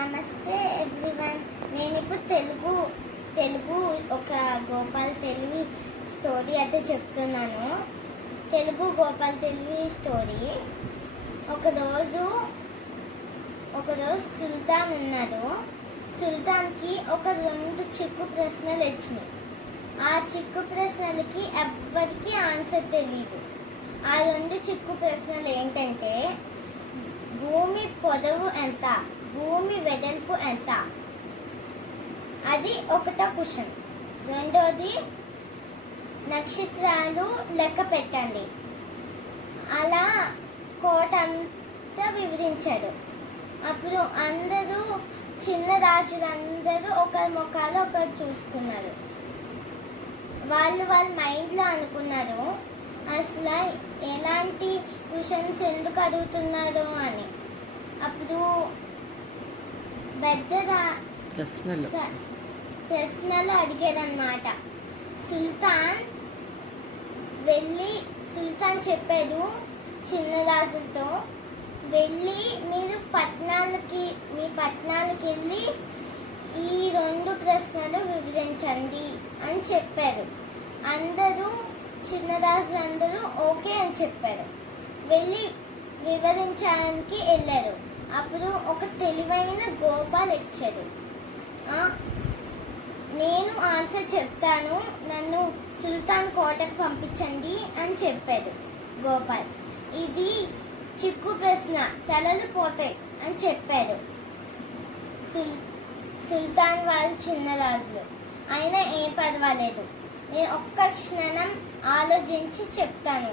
నమస్తే ఎవ్రీవన్. నేను ఇప్పుడు తెలుగు ఒక గోపాల్ తెలివి స్టోరీ అయితే చెప్తున్నాను. తెలుగు గోపాల్ తెలివి స్టోరీ. ఒకరోజు సుల్తాన్ ఉన్నాడు. సుల్తాన్కి ఒక 2 చిక్కు ప్రశ్నలు వచ్చినాయి. ఆ చిక్కు ప్రశ్నలకి ఎవ్వరికి ఆన్సర్ తెలియదు. ఆ 2 చిక్కు ప్రశ్నలు ఏంటంటే, భూమి పొడవు ఎంత, భూమి వెడల్పు ఎంత, అది ఒకటో క్వశ్చన్. రెండోది, నక్షత్రాలు లెక్క పెట్టండి. అలా కోట అంతా వివరించాడు. అప్పుడు అందరూ చిన్న రాజులందరూ ఒకరి ముఖాలు ఒకరు చూసుకున్నారు. వాళ్ళ మైండ్లో అనుకున్నారు, అసలు ఎలాంటి క్వశ్చన్స్ ఎందుకు అడుగుతున్నారో అని. అప్పుడు పెద్ద ప్రశ్నలు అడిగారన్నమాట. సుల్తాన్ చెప్పాడు చిన్న రాజులతో, వెళ్ళి మీరు మీ పట్టణాలకి వెళ్ళి ఈ 2 ప్రశ్నలు వివరించండి అని చెప్పారు. చిన్నరాజు అందరూ ఓకే అని చెప్పారు. వెళ్ళి వివరించడానికి వెళ్ళారు. అప్పుడు ఒక తెలివైన గోపాల్ ఇచ్చాడు. నేను ఆన్సర్ చెప్తాను, నన్ను సుల్తాన్ కోటకు పంపించండి అని చెప్పాడు గోపాల్. ఇది చిక్కు ప్రశ్న, తలలు పోతాయి అని చెప్పాడు సుల్తాన్ వాళ్ళు చిన్న రాజులు. అయినా ఏం పర్వాలేదు, నేను ఒక్క క్షణం ఆలోచించి చెప్తాను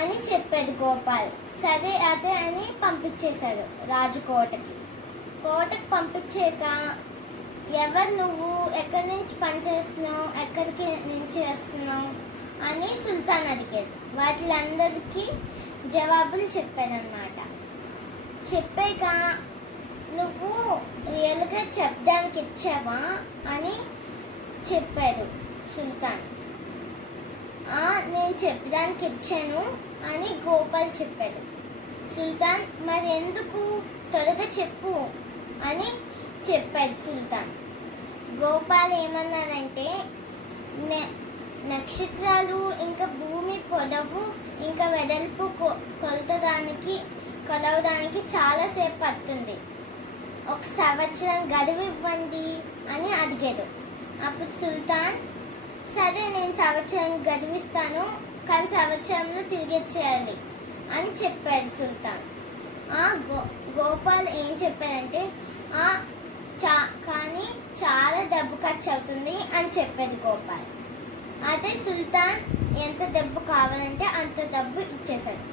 అని చెప్పాడు గోపాల్. సరే అదే అని పంపించేశారు రాజు కోటకి. పంపించాక, ఎవరు నువ్వు, ఎక్కడి నుంచి పనిచేస్తున్నావు, ఎక్కడికి నుంచి వస్తున్నావు అని సుల్తాన్ అడిగారు. వాటిలందరికీ జవాబులు చెప్పారన్నమాట. చెప్పాక, నువ్వు రియల్గా చెప్పడానికి ఇచ్చావా అని చెప్పాడు సుల్తాన్. నేను చెప్పడానికి ఇచ్చాను అని గోపాల్ చెప్పాడు. సుల్తాన్, మరి ఎందుకు, త్వరగా చెప్పు అని చెప్పాడు సుల్తాన్. గోపాల్ ఏమన్నారంటే, నక్షత్రాలు ఇంకా భూమి పొడవు ఇంకా వెడల్పు కొలవడానికి చాలాసేపు పడుతుంది. 1 సంవత్సరం గడువు ఇవ్వండి అని అడిగాడు. అప్పుడు సుల్తాన్, సరే నేను సంవత్సరం గడువిస్తాను, కానీ సంవత్సరంలో తిరిగి ఇచ్చేయాలి అని చెప్పాడు సుల్తాన్. గోపాల్ ఏం చెప్పాడంటే, కానీ చాలా డబ్బు ఖర్చు అవుతుంది అని చెప్పాడు గోపాల్. అయితే సుల్తాన్ ఎంత డబ్బు కావాలంటే అంత డబ్బు ఇచ్చేశాడు.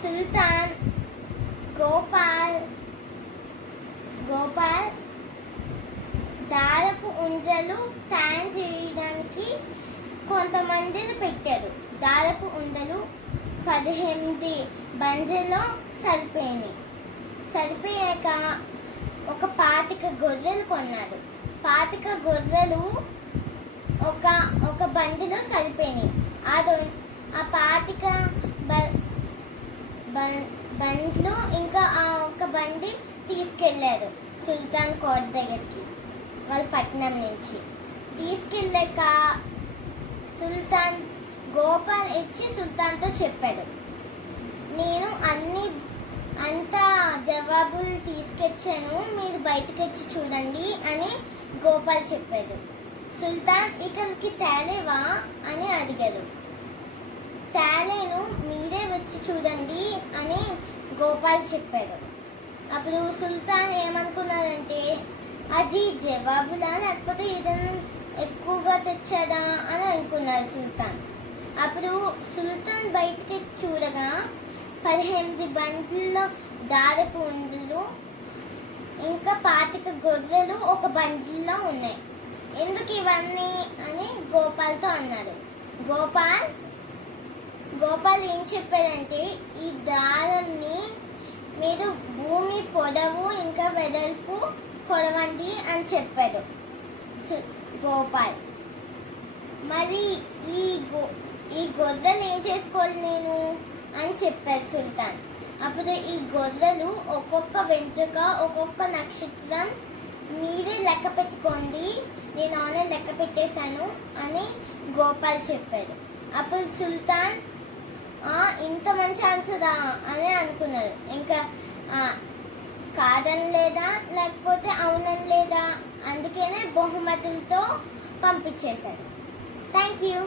సుల్తాన్ గోపాల్ దారపు ఉండలు తయారు చేయడానికి కొంతమందిని పెట్టారు. దారపు ఉండలు 18 బండిలో సరిపోయాక ఒక 25 గొర్రెలు కొన్నారు. 25 గొర్రెలు ఒక బండిలో సరిపోయినాయి. ఆ 25 బండ్లు ఇంకా ఆ ఒక బండి తీసుకెళ్లారు సుల్తాన్ కోట దగ్గరికి. వాళ్ళ పట్టణం నుంచి తీసుకెళ్ళాక గోపాల్ ఇచ్చి సుల్తాన్తో చెప్పాడు, నేను అంత జవాబులు తీసుకొచ్చాను, మీరు బయటకు వచ్చి చూడండి అని గోపాల్ చెప్పాడు. సుల్తాన్, ఇక్కడికి తేలేవా అని అడిగాడు. తేలేను, మీరే వచ్చి చూడండి అని గోపాల్ చెప్పాడు. అప్పుడు సుల్తాన్ ఏమనుకున్నాడంటే, అది జవాబులా లేకపోతే ఏదైనా ఎక్కువగా తెచ్చాడా అని అనుకున్నాడు సుల్తాన్. అప్పుడు సుల్తాన్ బయటికి చూడగా 18 బండ్లలో దారపు ఉండలు ఇంకా 25 గొర్రెలు ఒక బండిలో ఉన్నాయి. ఎందుకు ఇవన్నీ అని గోపాల్తో అన్నాడు. గోపాల్ ఏం చెప్పాడంటే, ఈ దారంని మీరు భూమి పొడవు ఇంకా వెడల్పు కొలవండి అని చెప్పాడు గోపాల్. మరి ఈ గొర్రెలు ఏం చేసుకోవాలి నేను అని చెప్పారు సుల్తాన్. అప్పుడు ఈ గొర్రెలు ఒక్కొక్క వెంట్రుక ఒక్కొక్క నక్షత్రం మీరే లెక్క పెట్టుకోండి, నేను ఆన్లైన్ లెక్క పెట్టేశాను అని గోపాల్ చెప్పాడు. అప్పుడు సుల్తాన్ ఇంత మంచి ఆన్సరా అని అనుకున్నారు. ఇంకా కాదని లేదా లేకపోతే అవునని లేదా, అందుకనే బహుమతులతో పంపించేశాడు. Thank you.